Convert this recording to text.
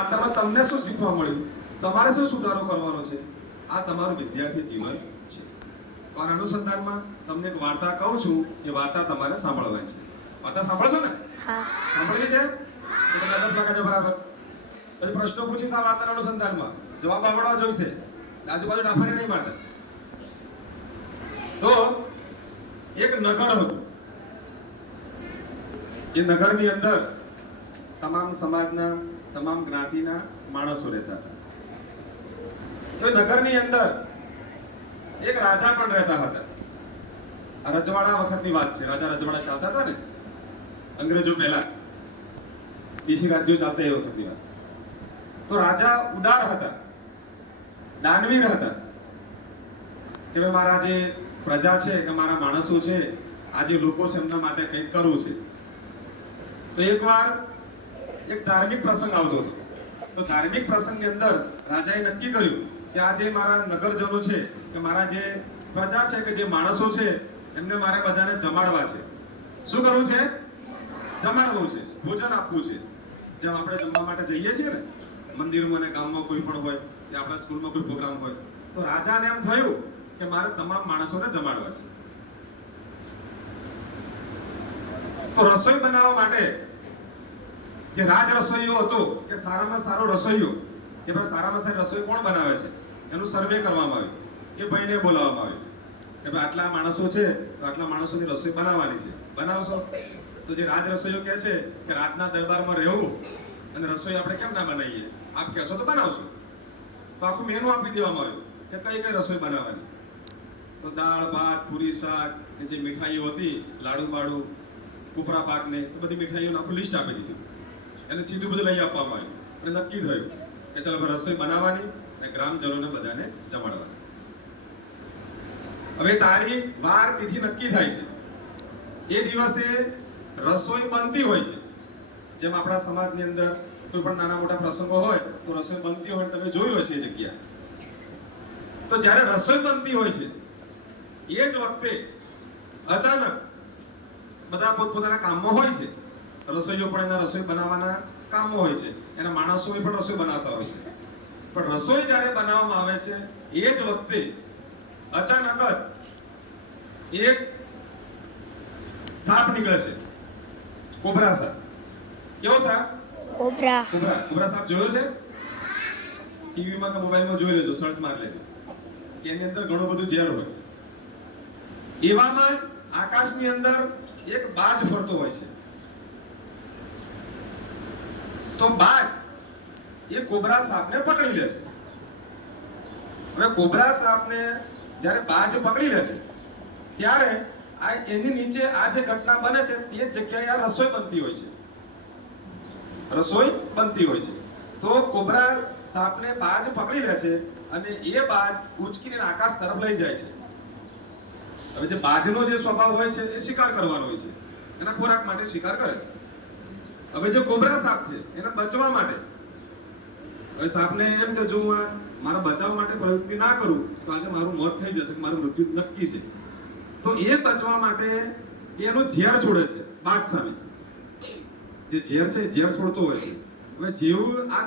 વાર્તામાં તમને શું શીખવા મળ્યું, તમારે શું સુધારો કરવાનો છે, આ તમારું વિદ્યાર્થી જીવન છે. તો આ અનુસંધાનમાં તમને એક વાર્તા કહું છું, એ વાર્તા તમારે સાંભળવાની છે. વાર્તા સાંભળશો ને? સાંભળવી છે તો તમે અદબ લાગે છે બરાબર. પછી પ્રશ્નો પૂછીશ આ વાર્તાના અનુસંધાનમાં, જવાબ આવડવા જોઈશે, આજુબાજુ નાફરી નહીં માટે. તો એક નગર હતું. એ નગરની અંદર તમામ સમાજના, તમામ જ્ઞાતિના માણસો રહેતા હતા. તો નગરની અંદર એક રાજા પણ રહેતા હતા. આ રજવાડા વખતની વાત છે. રાજા રજવાડા ચાલતા હતા ને, અંગ્રેજો પહેલા દેશી રાજ્યો ચાલતા એ વખતની વાત. તો રાજા ઉદાર હતા, દાનવીર હતા કે ભાઈ મારા જે પ્રજા છે, કે મારા માણસો છે, આ જે લોકો છે, એમના માટે કંઈક કરવું છે. તો એકવાર એક ધાર્મિક પ્રસંગ આવતો હતો. તો ધાર્મિક પ્રસંગની અંદર રાજાએ નક્કી કર્યું કે આ જે મારા નગરજનો છે, કે મારા જે પ્રજા છે, કે જે માણસો છે, એમને મારે બધાને જમાડવા છે. શું કરવું છે? જમાડવું છે, ભોજન આપવું છે. જેમ આપણે જમવા માટે જઈએ છીએ ને મંદિરમાં અને ગામમાં કોઈ પણ હોય, કે આપણા સ્કૂલમાં કોઈ પ્રોગ્રામ હોય, તો રાજાને એમ થયું કે મારે તમામ માણસોને જમાડવા છે. તો રસોઈ બનાવવા માટે જે રાજ રસોઈયો હતો, કે સારામાં સારો રસોઈયો, કે ભાઈ સારામાં સારી રસોઈ કોણ બનાવે છે, એનું સર્વે કરવામાં આવ્યું. એ ભાઈને બોલાવવામાં આવ્યું કે ભાઈ આટલા માણસો છે, તો આટલા માણસોની રસોઈ બનાવવાની છે, બનાવશો? તો જે રાજ રસોઈયો કહે છે કે રાજના દરબારમાં રહેવું અને રસોઈ આપણે કેમ ના બનાવીએ, આપ કહેશો તો બનાવશું. તો આખું મેનુ આપી દેવામાં આવ્યું કે કઈ કઈ રસોઈ બનાવવાની. તો દાળ, ભાત, પૂરી, શાક, જે મીઠાઈઓ હતી, લાડુ બાડુ, કુપરા પાક ને બધી મીઠાઈઓનું આખું લિસ્ટ આપી દીધું. એને સીધું બધું લઈ આપવામાં આવ્યું અને નક્કી થયું કે ચાલો રસોઈ બનાવવાની અને ગ્રામજનોને બધાને જમાડવાની. હવે તારીખ, વાર, તિથિ નક્કી થાય છે. એ દિવસે રસોઈ બનતી હોય છે. જેમ આપણા સમાજની અંદર કોઈ પણ નાના મોટા પ્રસંગો હોય તો રસોઈ બનતી હોય, તમે જોયું હશે એ જગ્યા. તો જ્યારે રસોઈ બનતી હોય છે એ જ વખતે અચાનક બધા પોતપોતાના કામમાં હોય છે. રસોઈઓ પણ એના રસોઈ બનાવવાના કામો હોય છે, એના માણસો પણ રસોઈ બનાવતા હોય છે. પણ રસોઈ જ્યારે બનાવવામાં આવે છે એ જ વખતે અચાનક જ એક સાપ નીકળે છે, કોબરા સાપ. કેવો સાપ? કોબરા. કોબરા સાપ જોયો છે? ટીવીમાં કે મોબાઈલમાં જોઈ લેજો, સર્ચ મારી લેજો કે એની અંદર ઘણું બધું ઝેર હોય. એવામાં જ આકાશની અંદર એક બાજ ફરતો હોય છે. તો બાજ એ કોબરા સાપને પકડી લે છે. હવે કોબરા સાપને જ્યારે બાજ પકડી લે છે ત્યારે આ એની નીચે આ જે ઘટના બને છે તે જ જગ્યાએ આ રસોઈ બનતી હોય છે. રસોઈ બનતી હોય છે. તો કોબરા સાપને બાજ પકડી લે છે અને એ બાજ ઉચકીને આકાશ તરફ લઈ જાય છે. હવે જે બાજનો જે સ્વભાવ હોય છે એ શિકાર કરવાનો હોય છે, એના ખોરાક માટે શિકાર કરે. હવે જે કોબરા સાપ છે એને બચવા માટે, હવે સાપને એમ કે જો હું મારા બચાવ માટે પ્રવૃત્તિ ના કરું તો આજે મારું મોત થઈ જશે, મારું મૃત્યુ નક્કી છે. તો એ બચવા માટે એનું ઝેર છોડે છે બાજ સામે. જે ઝેર છે એ ઝેર છોડતો હોય છે. હવે જેવું આ